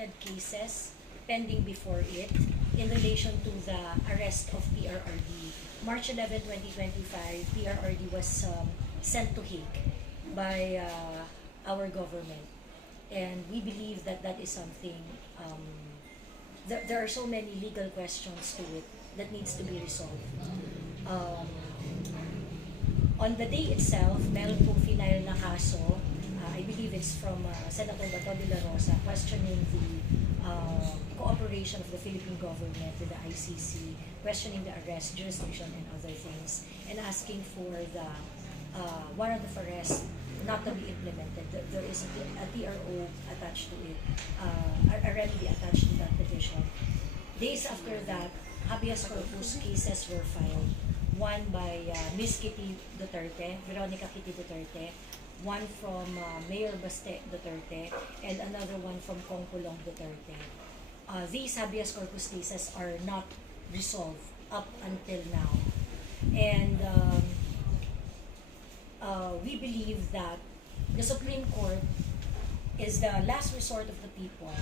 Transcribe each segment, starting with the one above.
unrelated cases pending before it in relation to the arrest of PRRD. March 11, 2025, PRRD was sent to Hague by our government. And we believe that that is something, there are so many legal questions to it that needs to be resolved. On the day itself, meron pong final na kaso, I believe it's from Senator Bato de la Rosa, questioning the cooperation of the Philippine government with the ICC, questioning the arrest, jurisdiction, and other things, and asking for the warrant of arrest not to be implemented. There is a TRO attached to it, a remedy attached to that petition. Days after that, habeas corpus cases were filed. One by Miss Kitty Duterte, Veronica Kitty Duterte, one from Mayor Baste Duterte, and another one from Kongkulong Duterte. These habeas corpus cases are not resolved up until now. And we believe that the Supreme Court is the last resort of the people.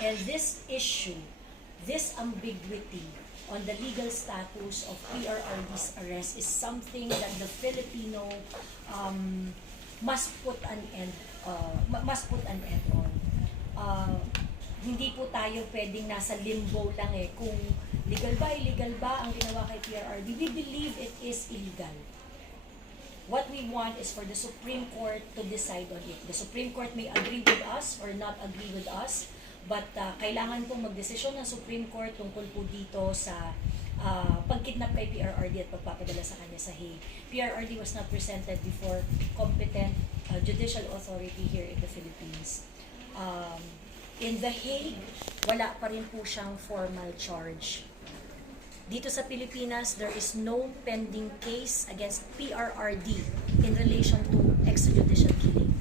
And this issue, this ambiguity on the legal status of PRRD's arrest is something that the Filipino must put an end on. Hindi po tayo pwedeng nasa limbo lang kung legal ba, illegal ba ang ginawa kay PRRD. We believe it is illegal. What we want is for the Supreme Court to decide on it. The Supreme Court may agree with us or not agree with us, but kailangan pong magdesisyon ng Supreme Court tungkol po dito sa pagkidnap kay PRRD at pagpapadala sa kanya sa Hague. PRRD was not presented before competent judicial authority here in the Philippines. In The Hague, wala pa rin po siyang formal charge. Dito sa Pilipinas, there is no pending case against PRRD in relation to extrajudicial killing.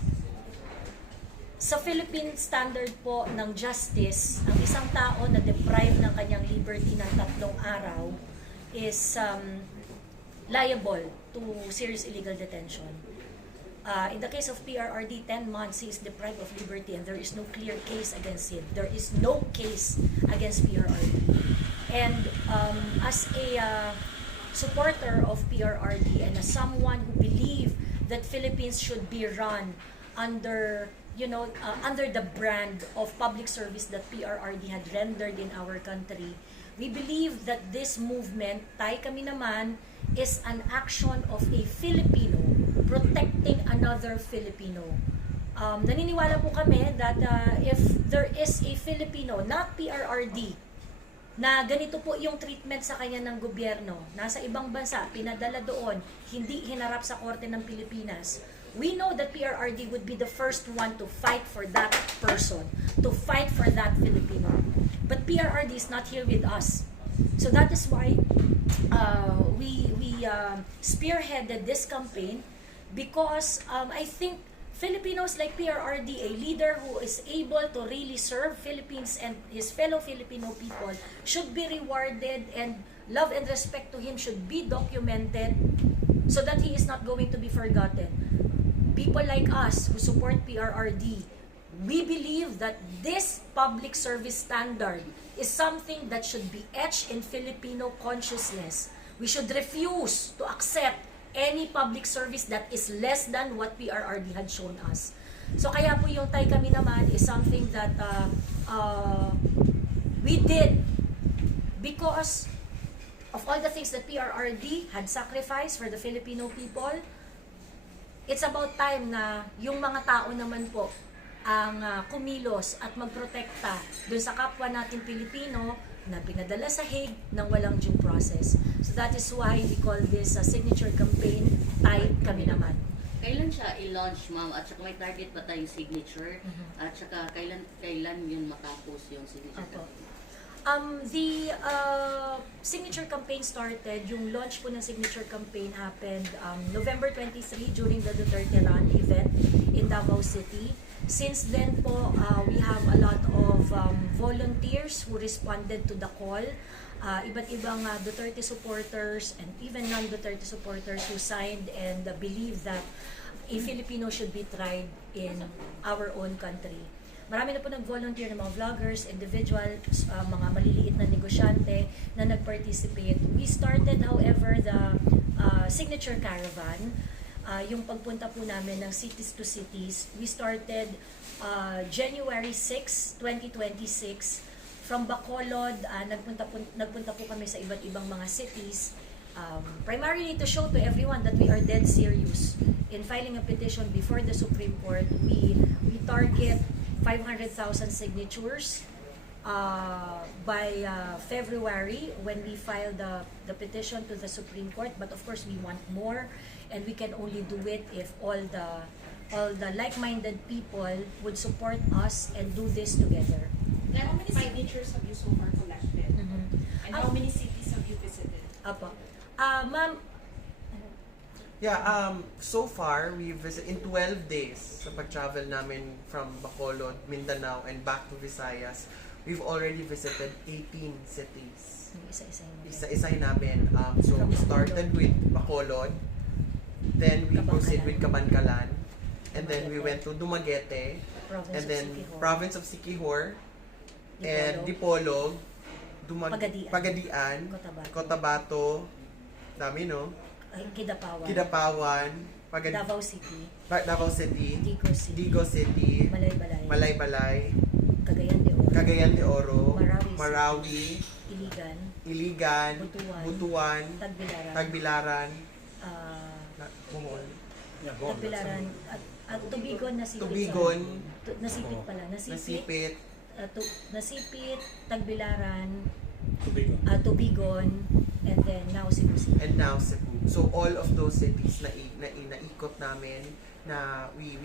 Sa Philippine standard po ng justice, ang isang tao na deprive ng kanyang liberty ng 3 araw is liable to serious illegal detention. In the case of PRRD, 10 months he is deprived of liberty and there is no clear case against him. There is no case against PRRD. And as a supporter of PRRD and as someone who believes that Philippines should be run under under the brand of public service that PRRD had rendered in our country, we believe that this movement, Tay Kami Naman, is an action of a Filipino protecting another Filipino. Naniniwala po kami that if there is a Filipino, not PRRD, na ganito po yung treatment sa kanya ng gobyerno, nasa ibang bansa, pinadala doon, hindi hinarap sa korte ng Pilipinas, we know that PRRD would be the first one to fight for that person, to fight for that Filipino. But PRRD is not here with us. So that is why we spearheaded this campaign, because I think Filipinos like PRRD, a leader who is able to really serve Philippines and his fellow Filipino people, should be rewarded, and love and respect to him should be documented so that he is not going to be forgotten. People like us who support PRRD, we believe that this public service standard is something that should be etched in Filipino consciousness. We should refuse to accept any public service that is less than what PRRD had shown us. So kaya po yung Tay Kami Naman is something that we did because of all the things that PRRD had sacrificed for the Filipino people. It's about time na yung mga tao naman po ang kumilos at magprotekta dun sa kapwa natin Pilipino na pinadala sa Hague ng walang due process. So that is why we call this a signature campaign, Tay Kami Naman. Kailan siya i-launch, ma'am? At saka may target ba tayong signature? At saka kailan yun matapos yung signature campaign? The signature campaign started, yung launch po ng signature campaign happened November 23 during the Duterte Run event in Davao City. Since then po, we have a lot of volunteers who responded to the call. Iba't ibang Duterte supporters and even non-Duterte supporters who signed and believe that a Filipino should be tried in our own country. marami na po nag-volunteer ng mga vloggers, individuals, mga maliliit na negosyante na nag-participate. We started, however, the signature caravan. Yung pagpunta po namin ng cities to cities. We started January 6, 2026. From Bacolod, nagpunta po kami sa iba't ibang mga cities. Primarily to show to everyone that we are dead serious in filing a petition before the Supreme Court. We target 500,000 signatures by February when we file the petition to the Supreme Court. But of course, we want more, and we can only do it if all the like-minded people would support us and do this together. How many signatures have you so far collected? And how many cities have you visited? Apo. Ma'am, Yeah, so far, we visit in 12 days sa pag-travel namin from Bacolod, Mindanao, and back to Visayas. We've already visited 18 cities. Isa-isay namin. So, From we started with Bacolod, then we proceed with Kabankalan, and then we went to Dumaguete, and then province of Siquijor, and Dipolog, Pagadian, Cotabato, dami no? Kidapawan, Davao City, Davao City, Digo City, Malaybalay, Malaybalay, Cagayan de Oro, Marawi, Iligan, Butuan, Tagbilaran, Bohol, Tagbilaran, at Tubigon, Nasipit, Nasipit, Tagbilaran, Tubigon, and then now Cebu City. and now Cebu. So all of those cities na naikot namin, na we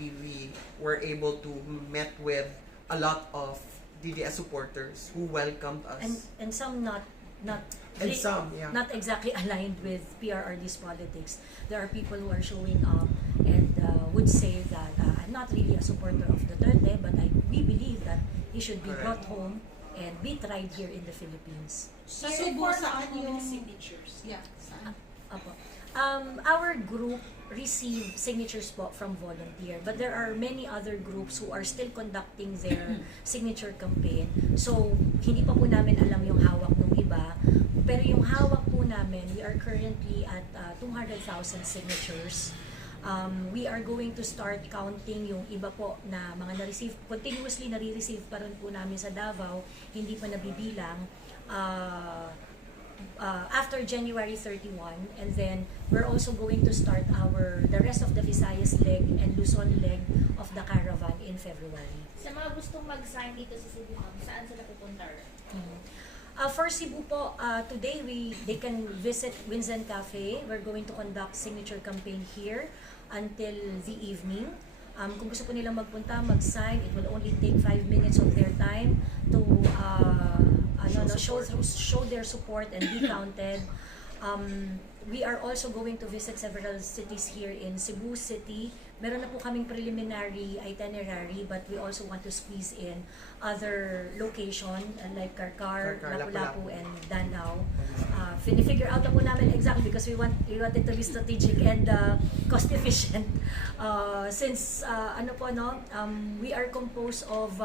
were able to met with a lot of DDS supporters who welcomed us. And some not And some, yeah. not exactly aligned with PRRD's politics. There are people who are showing up and would say that I'm not really a supporter of Duterte, but we believe that he should be brought home and be tried here in the Philippines. So far, saan yung signatures? Yeah, saan? Apo. Our group receive signatures po from volunteer, but there are many other groups who are still conducting their signature campaign. So, hindi pa po namin alam yung hawak ng iba, pero yung hawak po namin, we are currently at 200,000 signatures. We are going to start counting yung iba po na mga na-receive, continuously nare-receive pa rin po namin sa Davao, hindi pa nabibilang. After January 31, and then we're also going to start the rest of the Visayas leg and Luzon leg of the caravan in February. Sa mga gustong mag-sign dito sa Cebu, ma'am, saan sila pupunta? For Cebu po, today they can visit Winzen Cafe. We're going to conduct signature campaign here until the evening. Kung gusto po nilang magpunta, mag-sign, it will only take 5 minutes of their time to show their support and be counted. We are also going to visit several cities here in Cebu City. Meron na po kaming preliminary itinerary, but we also want to squeeze in other location like Karkar, Lapu-Lapu, and Danao. Figure out na po namin exactly because we want it to be strategic and cost efficient. Since we are composed of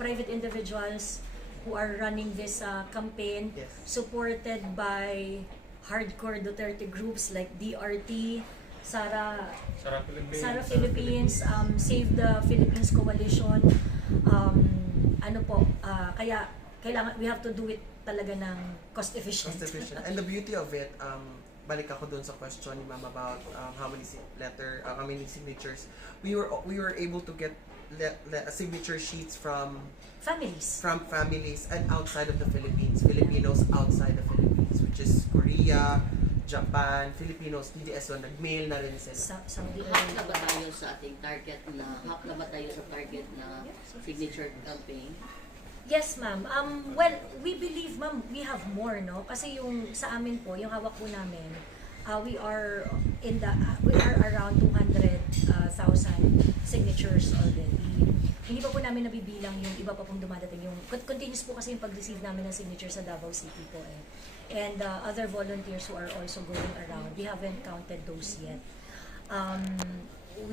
private individuals who are running this campaign, Yes. supported by hardcore Duterte groups like DRT, Sara Philippines, Save the Philippines Coalition. Kaya kailangan, we have to do it talaga ng cost efficient. Cost efficient. And the beauty of it, balik ako dun sa question ni Ma'am about how many signatures. We were able to get signature sheets from families and outside of the Philippines, Filipinos outside the Philippines, which is Korea, Japan, Filipinos, DDSO, nag-mail na rin sila. Saudi Hap na Arabia. ba tayo sa ating target na signature campaign? Yes, ma'am. Well, we believe, ma'am, we have more, no? Kasi yung sa amin po, yung hawak po namin, we are around 200,000 signatures already. Hindi pa po namin nabibilang yung iba pa pong dumadating. Yung continuous po kasi yung pag-receive namin ng signature sa Davao City po eh. And other volunteers who are also going around. We haven't counted those yet.